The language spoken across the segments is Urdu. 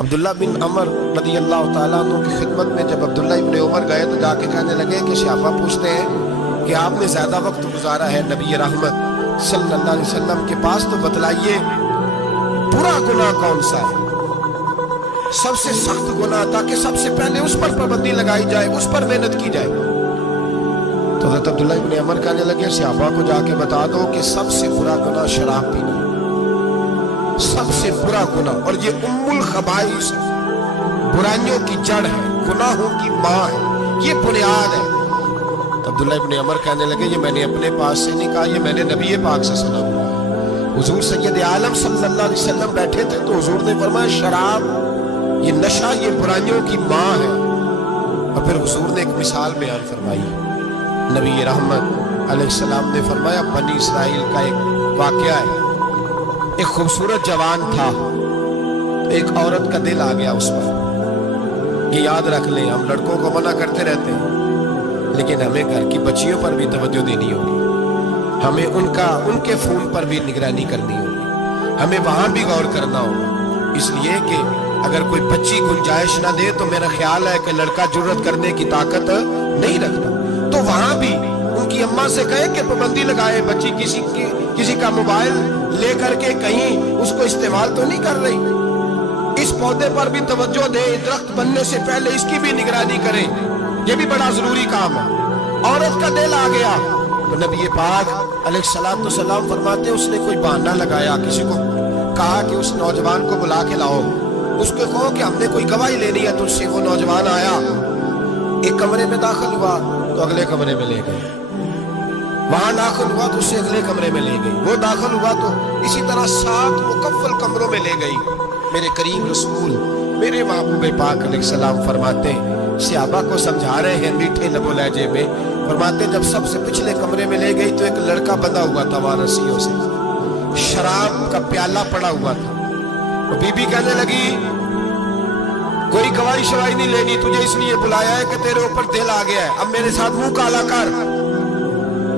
عبداللہ بن عمر رضی اللہ تعالیٰ عنہ کی خدمت میں جب عبداللہ ابن عمر گئے تو جا کے کہنے لگے کہ صحابہ پوچھتے ہیں کہ آپ نے زیادہ وقت گزارا ہے نبی رحمت صلی اللہ علیہ وسلم کے پاس، تو بتلائیے برا گناہ کون سا ہے، سب سے سخت گناہ، تاکہ سب سے پہلے اس پر پابندی لگائی جائے، اس پر محنت کی جائے۔ تو حضرت عبداللہ ابن عمر کہنے لگے صحابہ کو جا کے بتا دو کہ سب سے برا گناہ شراب پینا، سب سے برا گناہ، اور یہ ام الخبائث برائیوں کی جڑ ہے، گناہوں کی ماں ہے، یہ بنیاد ہے۔ تو عبداللہ ابن عمر کہنے لگے یہ میں نے اپنے پاس سے نہیں کہا، یہ میں نے نبی پاک سے سنا ہوا ہے۔ حضور سید عالم صلی اللہ علیہ وسلم بیٹھے تھے تو حضور نے فرمایا شراب، یہ نشہ، یہ برائیوں کی ماں ہے۔ اور پھر حضور نے ایک مثال بیان فرمائی، نبی رحمت علیہ السلام نے فرمایا بنی اسرائیل کا ایک واقعہ ہے، ایک خوبصورت جوان تھا، ایک عورت کا دل آ گیا اس پر۔ یہ یاد رکھ لیں، ہم لڑکوں کو منع کرتے رہتے ہیں لیکن ہمیں گھر کی بچیوں پر بھی توجہ دینی ہوگی، ہمیں ان کے فون پر بھی نگرانی کرنی ہوگی، ہمیں وہاں بھی غور کرنا ہوگا، اس لیے کہ اگر کوئی بچی گنجائش نہ دے تو میرا خیال ہے کہ لڑکا جرأت کرنے کی طاقت نہیں رکھتا، تو وہاں بھی ان کی اماں سے کہے کہ پابندی لگائے، بچی کسی کا موبائل لے کر کے کہیں اس کو استعمال تو نہیں کر رہی، اس پودے پر بھی توجہ دے، درخت بننے سے پہلے اس کی بھی نگرانی کرے، یہ بھی بڑا ضروری کام ہے۔ عورت کا دل آ گیا تو نبی پاک علیہ السلام فرماتے اس نے کوئی بہانہ لگایا، کسی کو کہا کہ اس نوجوان کو بلا کے لاؤ، اس کو کہو کہ ہم نے کوئی گواہی لینی ہے تجھ سے۔ وہ نوجوان آیا، ایک کمرے میں داخل ہوا تو اگلے کمرے میں لے گئے، وہاں داخل ہوا تو اسے اگلے کمرے میں لے گئی، وہ داخل ہوا تو اسی طرح 7 مکفل کمروں میں لے گئی۔ میرے کریم رسول میرے محبوب پاک علیہ السلام فرماتے صحابہ کو سمجھا رہے ہیں میٹھے لب و لہجے میں، فرماتے جب سب سے پچھلے کمرے میں لے گئی تو ایک لڑکا بندھا ہوا تھا وہاں رسیوں سے، شراب کا پیالہ پڑا ہوا تھا۔ وہ بی بی کہنے لگی کوئی گواہی شواہی نہیں لینی، تجھے اس لیے بلایا ہے کہ تیرے اوپر دل آ گیا ہے، اب میرے ساتھ منہ کالا کر۔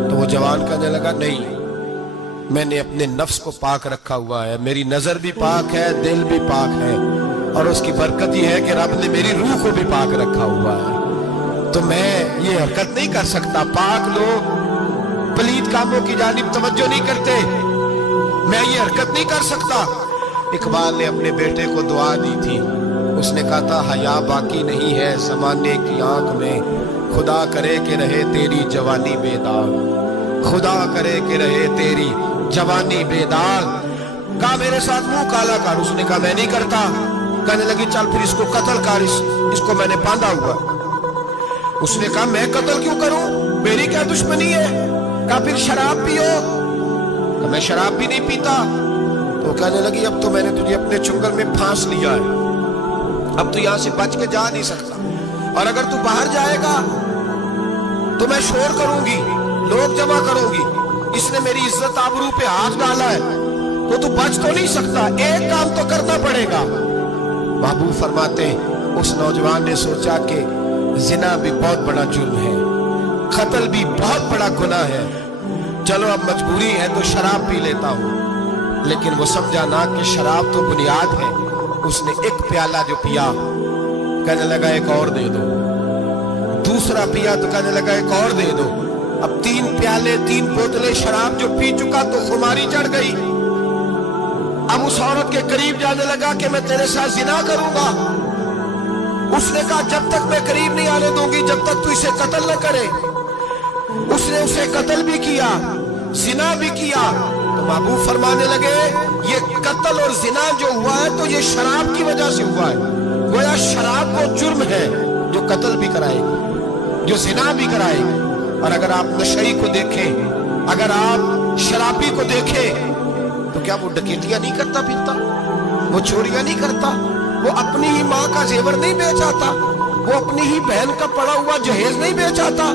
تو وہ جوان کہنے لگا نہیں، میں نے اپنے نفس کو پاک رکھا ہوا ہے، میری نظر بھی پاک ہے، دل بھی پاک ہے، اور اس کی برکت یہ ہے کہ رب نے میری روح کو بھی پاک رکھا ہوا ہے، تو میں یہ حرکت نہیں کر سکتا۔ پاک لوگ پلید کاموں کی جانب توجہ نہیں کرتے، میں یہ حرکت نہیں کر سکتا۔ اقبال نے اپنے بیٹے کو دعا دی تھی، اس نے کہا تھا حیا باقی نہیں ہے زمانے کی آنکھ میں، خدا کرے کہ رہے تیری جوانی بے داغ، خدا کرے کہ رہے تیری جوانی بے داغ۔ کہا میرے ساتھ منہ کالا کر، اس نے کہا میں نہیں کرتا۔ کہنے لگی چل پھر اس کو قتل کر، اس کو میں نے باندھا ہوا۔ اس نے کہا میں قتل کیوں کروں، میری کیا دشمنی ہے؟ کہا پھر شراب پیو، کہا میں شراب بھی نہیں پیتا۔ تو کہنے لگی اب تو میں نے تجھے اپنے چنگل میں پھانس لیا ہے، اب تو یہاں سے بچ کے جا نہیں سکتا، اور اگر تو باہر جائے گا تو میں شور کروں گی، لوگ جمع کروں گی، اس نے میری عزت آبرو پہ ہاتھ ڈالا ہے، تو بچ تو نہیں سکتا، ایک کام تو کرنا پڑے گا۔ محبوب فرماتے اس نوجوان نے سوچا کہ زنا بھی بہت بڑا جرم ہے، قتل بھی بہت بڑا گناہ ہے، چلو اب مجبوری ہے تو شراب پی لیتا ہوں۔ لیکن وہ سمجھا نہ کہ شراب تو بنیاد ہے۔ اس نے ایک پیالہ جو پیا، کہنے لگا ایک اور دے دو، دوسرا پیا تو کہنے لگا ایک اور دے دو، اب 3 پیالے 3 بوتلیں شراب جو پی چکا تو خماری چڑھ گئی۔ اب اس عورت کے قریب جانے لگا کہ میں تیرے ساتھ زنا کروں گا۔ اس نے کہا جب تک میں قریب نہیں آنے دوں گی جب تک تو اسے قتل نہ کرے۔ اس نے اسے قتل بھی کیا، زنا بھی کیا۔ تو محبوب فرمانے لگے یہ قتل اور زنا جو ہوا ہے تو یہ شراب کی وجہ سے ہوا ہے، گویا شراب وہ جرم ہے جو قتل بھی کرائے گی، جو زنا بھی کرائے گی۔ اور اگر آپ نشئی کو دیکھیں، اگر آپ شرابی کو دیکھیں تو کیا وہ ڈکیتیاں نہیں کرتا پھرتا، وہ چوریاں نہیں کرتا، وہ اپنی ہی ماں کا زیور نہیں بیچ آتا، وہ اپنی ہی بہن کا پڑا ہوا جہیز نہیں بیچ آتا،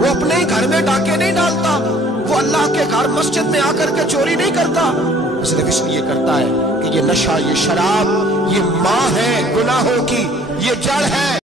وہ اپنے ہی گھر میں ڈاکے نہیں ڈالتا، وہ اللہ کے گھر مسجد میں آ کر کے چوری نہیں کرتا، صرف اس لیے کرتا ہے کہ یہ نشہ، یہ شراب، یہ ماں ہے گناہوں کی، یہ جڑ ہے۔